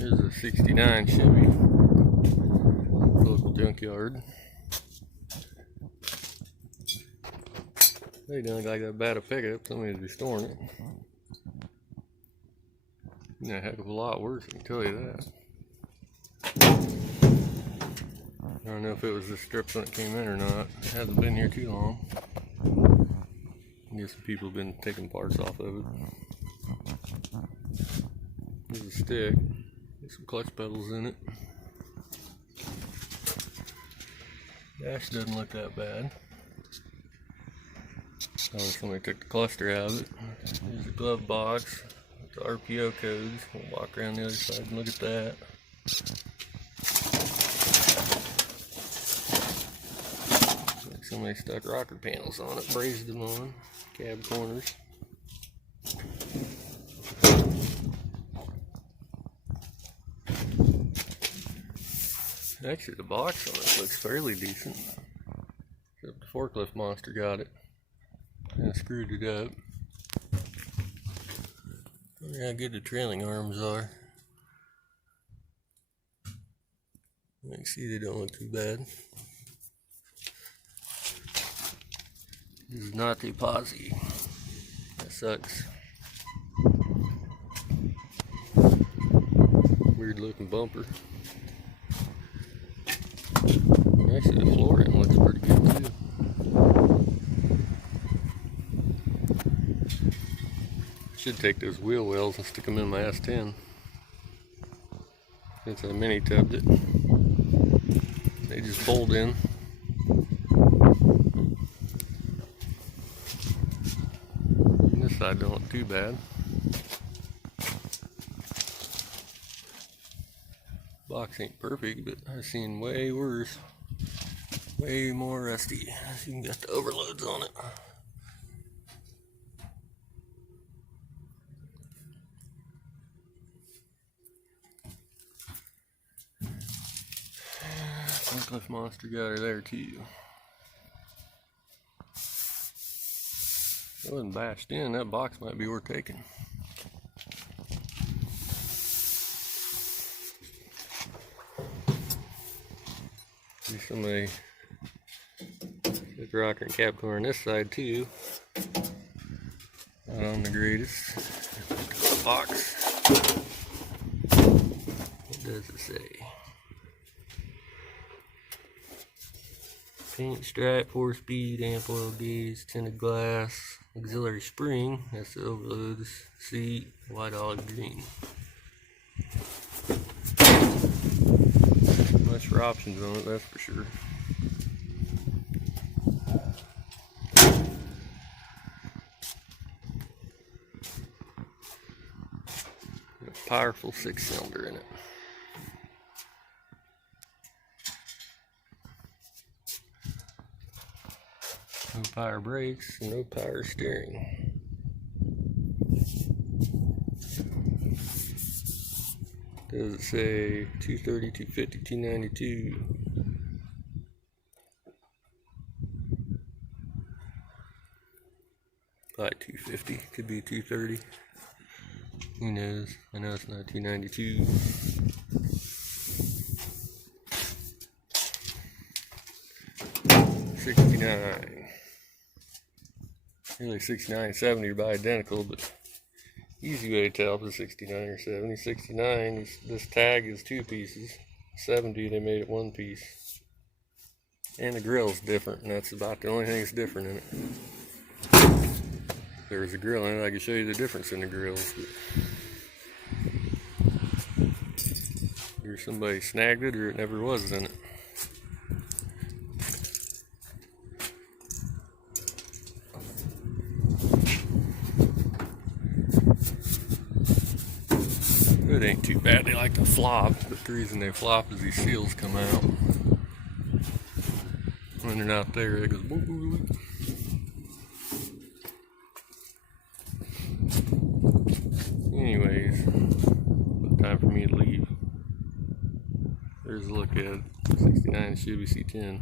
There's a 69 Chevy, local junkyard. They don't look like that bad a pickup. Somebody's restoring it. A heck of a lot worse, I can tell you that. I don't know if it was the strips when it came in or not. It hasn't been here too long. I guess people have been taking parts off of it. There's a stick. There's some clutch pedals in it. Dash doesn't look that bad. Somebody took the cluster out of it. There's a glove box. The RPO codes. We'll walk around the other side and look at that. Looks like somebody stuck rocker panels on it, brazed them on, cab corners. Actually, the box on it looks fairly decent. Except the forklift monster got it and screwed it up. I wonder how good the trailing arms are. You can see they don't look too bad. This is not the posse. That sucks. Weird looking bumper. Actually, the flooring looks pretty good too. Should take those wheel wells and stick them in my S10. Since I mini tubbed it, they just fold in. And this side don't look too bad. Box ain't perfect, but I've seen way worse. Way more rusty. You can get the overloads on it. Forklift monster got her there too. It wasn't bashed in. That box might be worth taking. See somebody took rocker and cap core on this side too. Not on the greatest. Box. What does it say? Paint stripe, 4-speed, amp oil gauge, tinted glass, auxiliary spring, that's the overloads, seat, white olive green. Much for options on it, that's for sure. A powerful 6-cylinder in it. No power brakes, no power steering. Does it say 230, 250, 292? Probably 250, could be 230. Who knows? I know it's not 292. $69. Really 69 and 70 are about identical, but easy way to tell if it's 69 or 70. 69, this tag is 2 pieces. 70, they made it 1 piece. And the grill's different, and that's about the only thing that's different in it. If there was a grill in it, I could show you the difference in the grills. But either somebody snagged it or it never was in it. It ain't too bad. They like to flop, but the reason they flop is these seals come out. When they're not there, it goes boop, boop, boop. Anyways, time for me to leave. There's a look at 69 Chevy C10.